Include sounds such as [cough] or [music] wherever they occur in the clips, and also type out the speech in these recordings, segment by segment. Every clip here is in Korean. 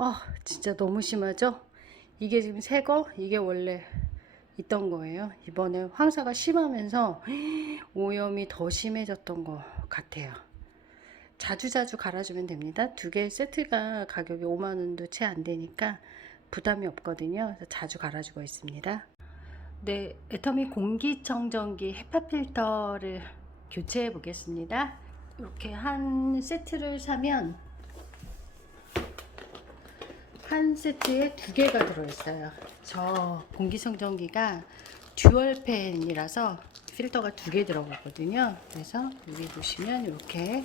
아, 진짜 너무 심하죠? 이게 지금 새 거, 이게 원래 있던 거예요. 이번에 황사가 심하면서 [gasps] 오염이 더 심해졌던 것 같아요. 자주자주 갈아주면 됩니다. 두 개 세트가 가격이 5만 원도 채 안 되니까 부담이 없거든요. 그래서 자주 갈아주고 있습니다. 네, 애터미 공기청정기 헤파 필터를 교체해 보겠습니다. 이렇게 한 세트를 사면 한 세트에 두 개가 들어있어요. 저 공기청정기가 듀얼 팬이라서 필터가 두 개 들어가거든요. 그래서 여기 보시면 이렇게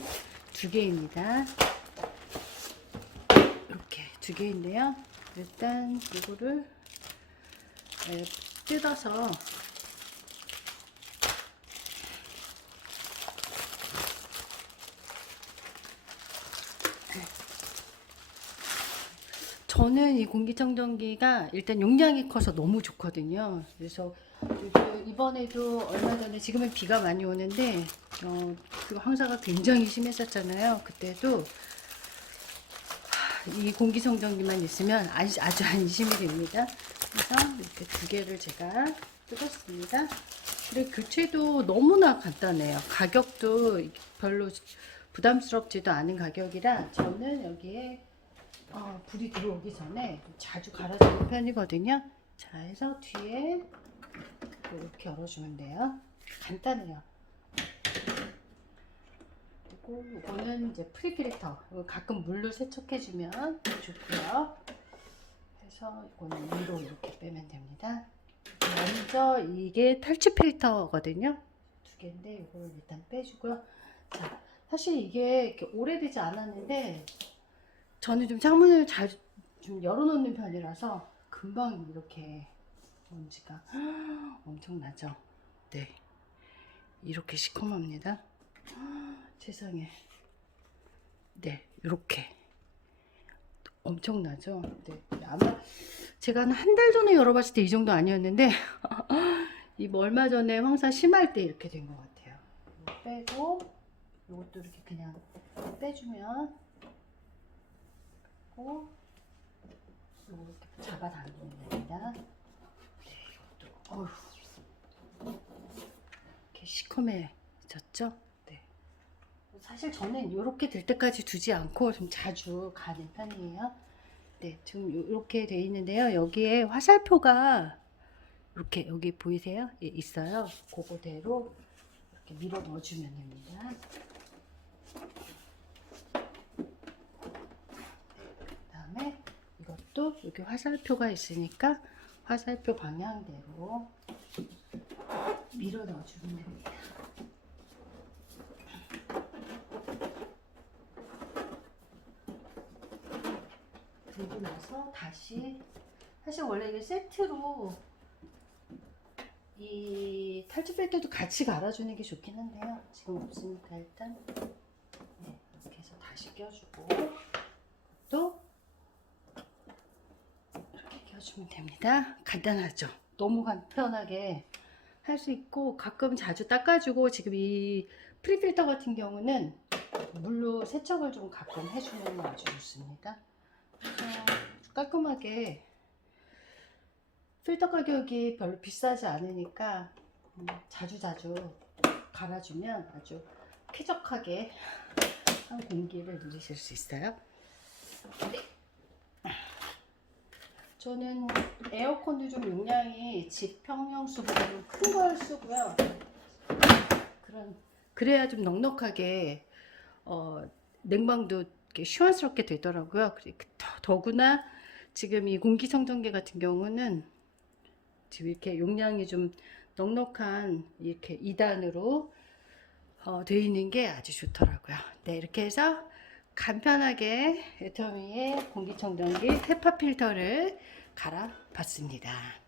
두 개입니다. 이렇게 두 개인데요. 일단 이거를 네, 뜯어서 저는 이 공기청정기가 일단 용량이 커서 너무 좋거든요. 그래서 이번에도 얼마 전에 지금은 비가 많이 오는데 어, 그 황사가 굉장히 심했었잖아요. 그때도 하, 이 공기청정기만 있으면 아주, 아주 [laughs] 안심이 됩니다. 그래서 이렇게 두 개를 제가 뜯었습니다. 그리고 교체도 너무나 간단해요. 가격도 별로 부담스럽지도 않은 가격이라 저는 여기에 어, 불이 들어오기 전에 좀 자주 갈아주는 편이거든요. 자, 해서 뒤에 이렇게 열어주면 돼요. 간단해요. 그리고 이거는 이제 프리필터. 이거 가끔 물로 세척해주면 좋고요. 해서 이거는 위로 이렇게 빼면 됩니다. 먼저 이게 탈취 필터거든요. 두 개인데 이걸 일단 빼주고요. 자, 사실 이게 오래되지 않았는데 저는 좀 창문을 잘 좀 열어놓는 편이라서 금방 이렇게 먼지가 [gasps] 엄청나죠. 네, 이렇게 시커멉니다. [gasps] 세상에, 네, 이렇게 엄청나죠. 네, 아마 제가 한달 전에 열어봤을 때 이 정도 아니었는데 [laughs] 이 얼마 전에 황사 심할 때 이렇게 된 것 같아요. 빼고 이것도 이렇게 그냥 빼주면 하고 이렇게 잡아당기면 됩니다. 네, 이것도 어휴 이렇게 시커매졌죠? 네. 사실 저는 이렇게 될 때까지 두지 않고 좀 자주 가는 편이에요. 네, 지금 이렇게 돼 있는데요. 여기에 화살표가 이렇게 여기 보이세요? 예, 있어요. 그거대로 이렇게 밀어 넣어주면 됩니다. 그다음에 이것도 여기 화살표가 있으니까 화살표 방향대로 밀어 넣어주면 됩니다. 그리고 나서 다시 사실 원래 이게 세트로 이 탈취 필터도 같이 갈아주는 게 좋긴 한데요. 지금 없으니까 일단 네, 이렇게 해서 다시 껴주고 껴주면 됩니다. 간단하죠? 너무 간편하게 할 수 있고 가끔 자주 닦아주고 지금 이 프리필터 같은 경우는 물로 세척을 좀 가끔 해주면 아주 좋습니다. 깔끔하게 필터 가격이 별로 비싸지 않으니까 음, 자주 자주 갈아주면 아주 쾌적하게 한 공기를 누리실 수 있어요. 네. 저는 에어컨도 좀 용량이 집 평형수보다 좀 큰 걸 쓰고요. 그런 그래야 좀 넉넉하게 어, 냉방도 시원스럽게 되더라고요. 더- 더구나 지금 이 공기청정기 같은 경우는 지금 이렇게 용량이 좀 넉넉한 이렇게 2단으로 어, 되어 있는 게 아주 좋더라고요. 네, 이렇게 해서 간편하게 애터미의 공기청정기 헤파 필터를 갈아 봤습니다.